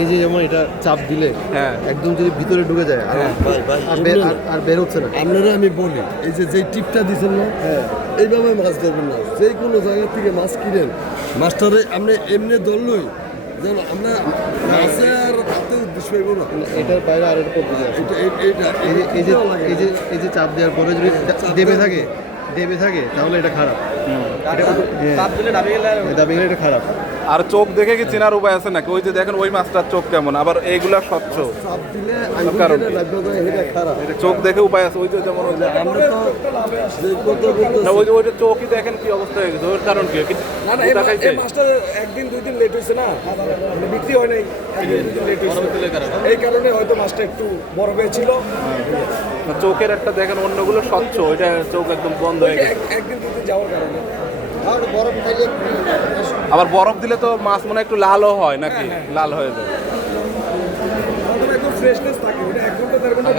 এই যে যেমন এটা চাপ দিলে হ্যাঁ একদম যদি ভিতরে ঢুকে যায় আর বের হচ্ছে না। আপনারা আমি বলি এই যে টিপটা দিচ্ছেন না, এইভাবে মাছ ধরবেন না। যে কোনো জায়গা থেকে মাছ কিনেন, মাছটারে আপনি এমনি ধরলই যেন আমরা মাছের হাতে উদ্দেশ্য হইব না। এটার বাইরে আর একটা পদ্ধতি আছে। এইটা এই যে চাপ দেওয়ার পরে যদি দেবে থাকে তাহলে এটা খারাপ। দাবি গেলে এটা খারাপ। আর চোখ দেখে কি চেনার উপায় আছে নাকি? ওই যে দেখেন ওই মাছটার চোখ কেমন, আবার এইগুলা স্বচ্ছ, চাপ দিলে কারণ এটা খারাপ। চোখ দেখে উপায় আছে। ওই যে যেমন ওই যে আমরা তো যে কথা বলতেছি না, ওই যে ওইটা চোখই দেখেন কি অবস্থা হয়ে গেছে। ওর কারণ কি? না না, এই মাছটা একদিন দুই দিন লেট হয়েছে না, মানে বিক্রি হয় নাই, একদিন দুই দিন লেট হয়েছে, এই কারণে হয়তো মাছটা একটু বড় হয়েছিল। চোখের একটা দেখেন, অন্যগুলো স্বচ্ছ, ওইটা চোখ একদম বন্ধ হয়ে গেছে। একদিন দুই দিন যাওয়ার কারণে আবার বরফ দিলে তো মাছ মনে হয় একটু লালও হয় নাকি? লাল হয়ে যায়। একদম ফ্রেশনেস থাকে, ওটা 1 ঘন্টা 1.5 ঘন্টা